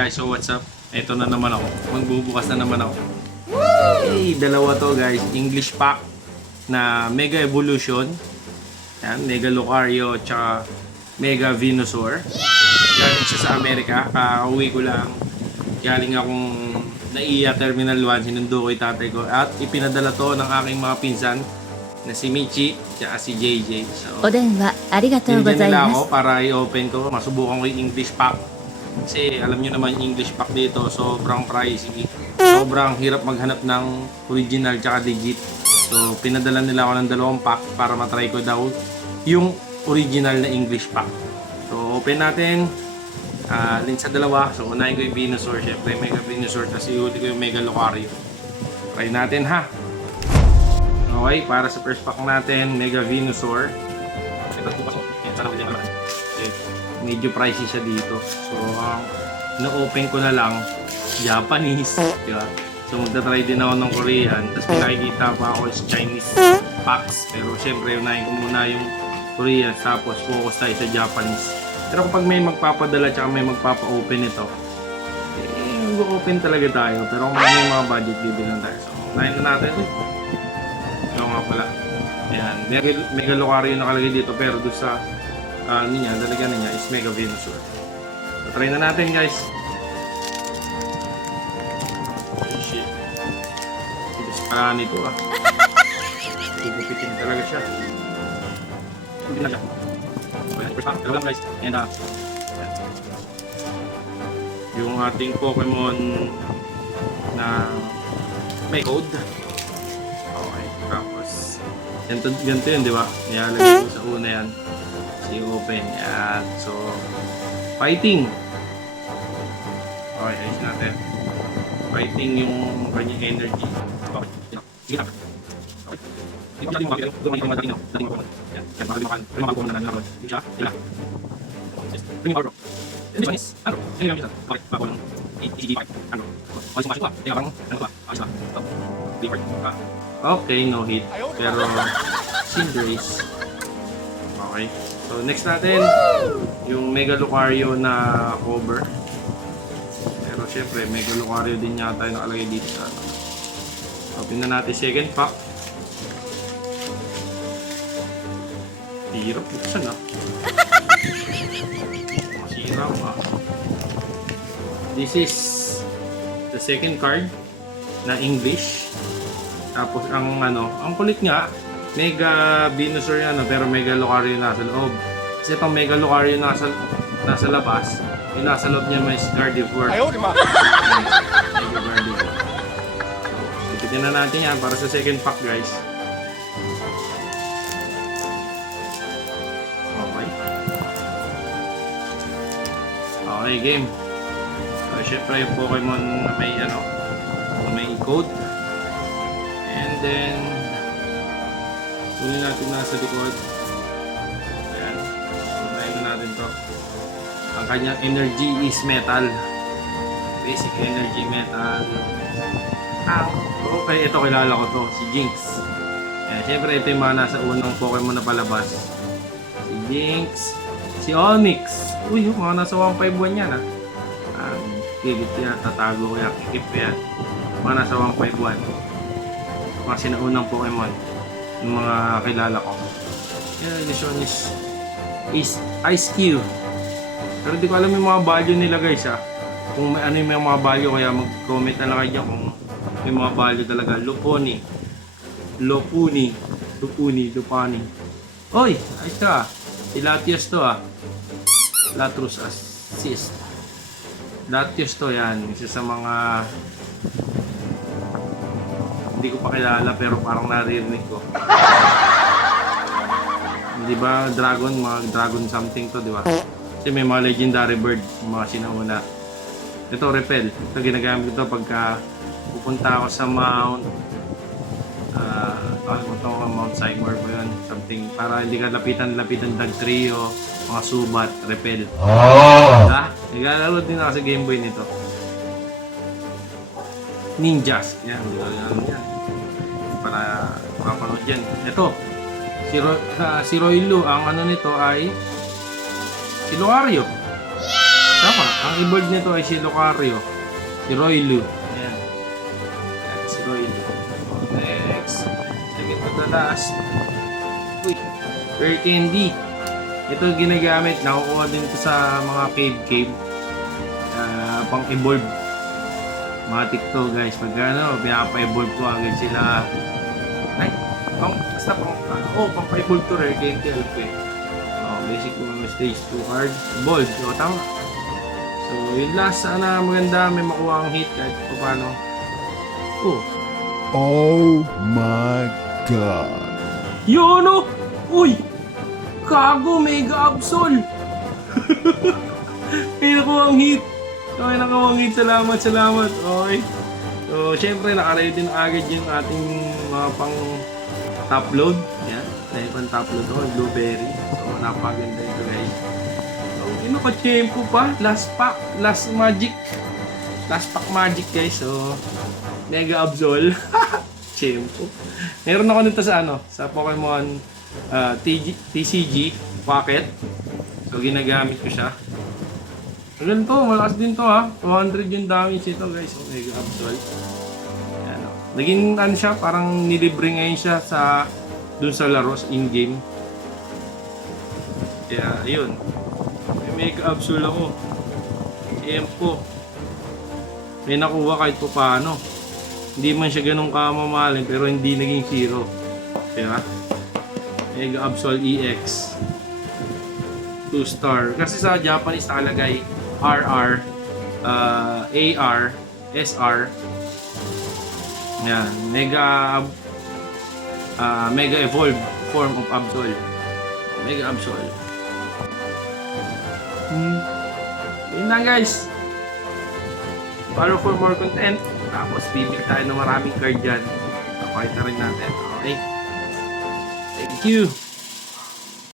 guys, so what's up? Ito na naman ako. Magbubukas na naman ako. Hey, dalawa to guys. English pack na Mega Evolution. Yan, Mega Lucario tsaka Mega Venusaur. Galing siya sa Amerika. Kakauwi ko lang. Galing akong NAIA Terminal 1. Sinundo ko yung tatay ko. At ipinadala to ng aking mga pinsan na si Michi tsaka si JJ. So, お電話ありがとうご binigyan ざい nila ま ako す。 para i-open ko. Masubukan ko yung English pack. Kasi alam nyo naman yung English pack dito, sobrang pricey. Sobrang hirap maghanap ng original tsaka digit. So pinadala nila ako ng 2 pack para matry ko daw yung original na English pack. So open natin. Link sa dalawa. So unahin ko yung Venusaur. Syempre Mega Venusaur kasi huli ko yung Mega Lucario. Try natin ha. Okay, para sa first pack natin, Mega Venusaur. Ito pasok. Yan, sana ulit naman. Medyo pricey siya dito. So, na-open ko na lang Japanese. Diba? So, magta-try din ako ng Korean. Tapos nakikita pa ako is Chinese packs. Pero syempre, unahin ko muna yung Korean. Tapos, focus tayo sa Japanese. Pero kapag may magpapadala tsaka may magpapa-open ito, mag-open talaga tayo. Pero kung may mga budget, bibilang tayo. So, unahin na natin. Ito nga pala. Ayan. Mega Lucario nakalagay dito. Pero doon sa lalagyan niya is Mega Venusaur. So, try na natin guys. Oh shit. Tigas pa nito ah. Gugupitin talaga siya. Hindi na siya. First pack, lang guys. And yung ating Pokemon na may code. Okay, tapos ganito yun, di ba? Nilalagay ko sa una yan. I-open. Yan. So, fighting. Okay, ayos natin. Fighting yung kanyang energy. Okay. Sige na. Okay. Hindi ko natin yung doon yung dating ako. Yan. Yan. Mga makuha na naman. Hindi siya. Sila. Bring power bro. This one is, ano? Sino yung isa? Okay. Makuha ng ECD5. Ano? Okay, sumasok ba? Kaya parang, ano ba? Ayos na. Reward. Okay, no hit. Pero, Cinderace. Okay. So next natin, yung Mega Lucario na cover. Pero syempre, Mega Lucario din yata yung nakalagay dito sa ano. Open na natin second pack. Hirap buksan ah. Masira ah. This is the second card na English. Tapos ang ang kulit nga, Mega Venusaur yan, pero Mega Lucario nasa loob. Kasi itong Mega Lucario nasa labas, yung nasa loob niya may Gardevoir. Ayaw, di ba? Mega Gardevoir. So, ipitin na natin yan para sa second pack, guys. Okay. Okay, game. So, syempre yung Pokemon na may code. And then, unin natin nasa likod. Ayan. Unahin na natin to. Ang kanyang energy is metal. Basic energy metal. Okay, ito kilala ko to. Si Jynx. Ayan. Siyempre ito yung mga nasa unang Pokemon na palabas. Si Jynx. Si Onix. Uy, mga nasa 151 yan ah. Gigit yan. Tatago ko yan. Kikip yan. Mga nasa 151. Mga sinaunang Pokemon. Yung mga kilala ko. Yan, edition is Ice Cube. Pero di ko alam yung mga value nila guys ha. Kung may yung mga value, kaya mag-comment na lang kayo dyan kung may mga value talaga. Lupani. Oy, ayos ka. Si Latios to ah. Latrus Assist. Latios to yan. Isa sa mga hindi ko pa kilala pero parang naririnig ko. Di ba mga dragon something to, di ba? Kasi may mga legendary bird, mga sinauna. Ito repel. Ito ginagamit ko pagka pupunta ako sa Mount Mount Seymour ba yun? Something para hindi ka lapitan Dag Trio, mga subat, repel. Diba? Naglalaro din ako sa Game Boy nito. Ninjas. Yan, yan. Para makapanood yan. Ito, si Roy Lu, ang nito ay si Lucario. Tama, ang evolve nito ay si Lucario. Si Roylu. Ayan. Ayan, si Roylu. Next. Second to the last. Uy, Rare Candy. Ito ginagamit, nakukuha din ito sa mga cave. Pang evolve. Mga tikto guys, pag ano, pinapa-evolve ko agad sila. Ay, basta pang pa-evolve to Rare Candy. Okay. Basic mga stage 2 card. Bold, so tama. So, yung last sana maganda, may makuha ang hit kahit paano. Oh my God. Yun o! Uy! Kago! Mega Absol! May nakuha ang hit! So, may nakuha ang hit. Salamat! Okay. So, syempre, nakaready na agad yung ating mga pang top load. Yan. Dahil pang top load ako, Blueberry. So, napaganda ito guys. So, ka-tempo pa. Last pack magic magic guys. So, Mega Absol. Tempo. Meron ako nito sa Pokemon TCG Pocket. So, ginagamit ko siya. Ganun to, malakas din to ha. 200 yung damage ito guys. So, Mega Absol. Ayan, naging siya, parang nilibre ngayon siya dun sa laro, in-game. Kaya, ayun. May Mega Absol ako. Tempo. May nakuha kahit pa paano. Hindi man siya ganun kamamahalin, pero hindi naging zero. Kaya, Mega Absol EX. 2-star. Kasi sa Japanese nakalagay RR, AR, SR. Yan. Mega Evolve form of Absol. Mega Absol. Yun lang guys. Follow for more content. Tapos bibili tayo ng maraming card dyan. Pakita rin natin. Okay. Thank you.